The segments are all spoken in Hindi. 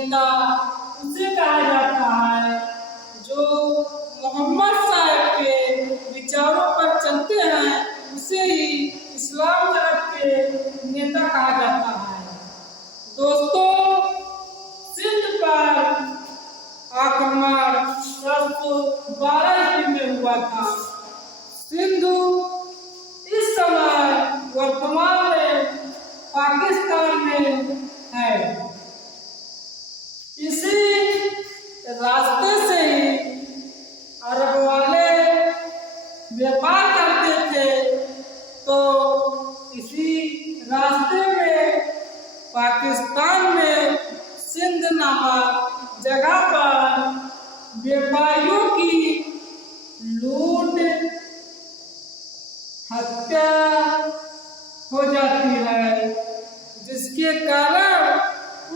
नेता उसे कहा जाता है जो मोहम्मद साहब के विचारों पर चलते हैं, उसे ही इस्लाम जगत के नेता कहा जाता है। दोस्तों, सिंध पर आक्रमण 712 ईस्वी में हुआ था। सिंध इस समय वर्तमान में पाकिस्तान में है। इसी रास्ते से ही अरब वाले व्यापार करते थे, तो इसी रास्ते में पाकिस्तान में सिंध नामक जगह पर व्यापारियों की लूट हत्या हो जाती है, जिसके कारण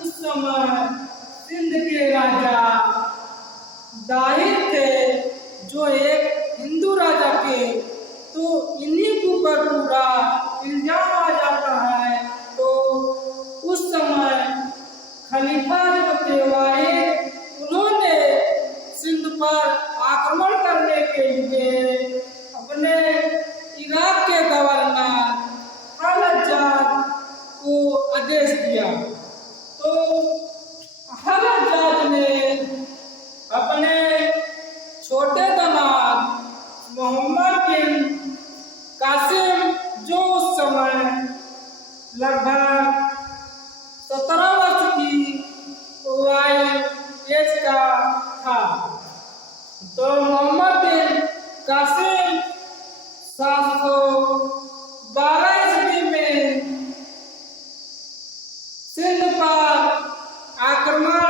उस समय सिंध के राजा दाहिर थे, जो एक हिंदू राजा के, तो इन्हीं के ऊपर पूरा इल्जाम आ जाता है। तो उस समय खलीफा जो थे वाहिद, उन्होंने सिंध पर आक्रमण करने के लिए अपने इराक के गवर्नर हल्लज्जाज को आदेश दिया। तो हल्लज्जाज ने अपने छोटे दामाद मोहम्मद बिन कासिम, जो उस समय लगभग 17 वर्ष की एज का था, तो मोहम्मद बिन कासिम 712 ईस्वी में सिंध पर आक्रमण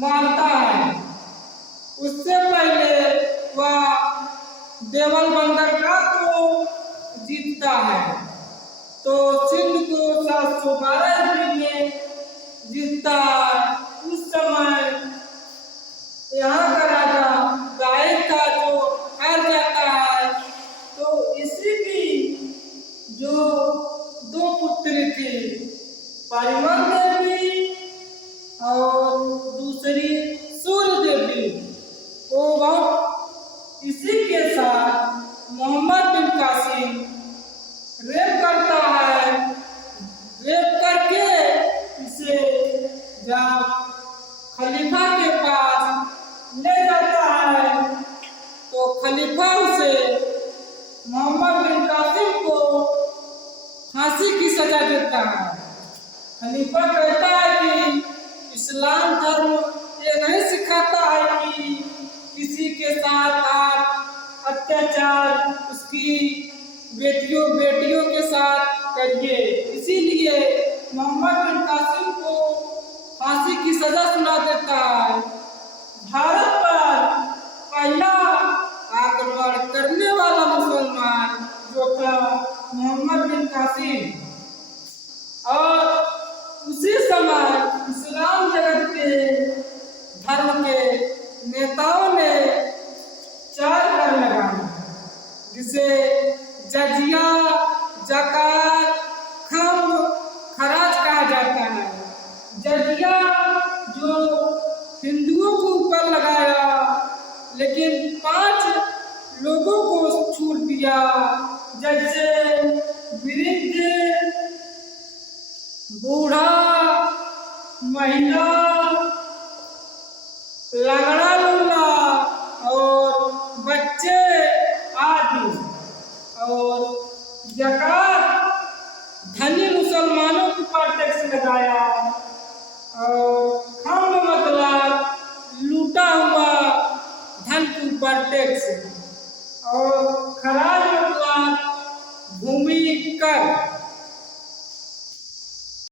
मानता है। उससे पहले वह देवल बंदरगाह को जीतता है, तो सिंध को 712 ईस्वी में जीतता है। उस समय यहाँ का राजा गाय का जो हार जाता है, तो इसी की जो 2 पुत्री थी, परिमल देवी और दूसरी सूर्य देवी, वो इसी के साथ मोहम्मद बिन कासिम रेप करता है। रेप करके इसे जब खलीफा के पास ले जाता है, तो खलीफा उसे मोहम्मद बिन कासिम को फांसी की सजा देता है। खलीफा कहता है कि इस्लाम धर्म ये नहीं सिखाता है कि किसी के साथ आप अत्याचार उसकी बेटियों के साथ करिए। इसीलिए मोहम्मद बिन कासिम को फांसी की सजा सुना देता है। भारत पर पहला आक्रमण करने वाला मुसलमान जो था मोहम्मद बिन कासिम, और उसी समय इस्लाम जगत के धर्म के नेताओं ने 4 कर लगाए, जिसे जजिया, ज़कात, खम्ब, खराज कहा जाता है। जजिया जो हिंदुओं को ऊपर लगाया, लेकिन 5 लोगों को छूट दिया, जैसे वृद्ध, बूढ़ा, महिला, लंगड़ा लूला और बच्चे आदि। और ज़कात धनी मुसलमानों के ऊपर टैक्स लगाया, और खम्ब मतलब लूटा हुआ धन के ऊपर टैक्स, और खराज मतलब भूमि कर।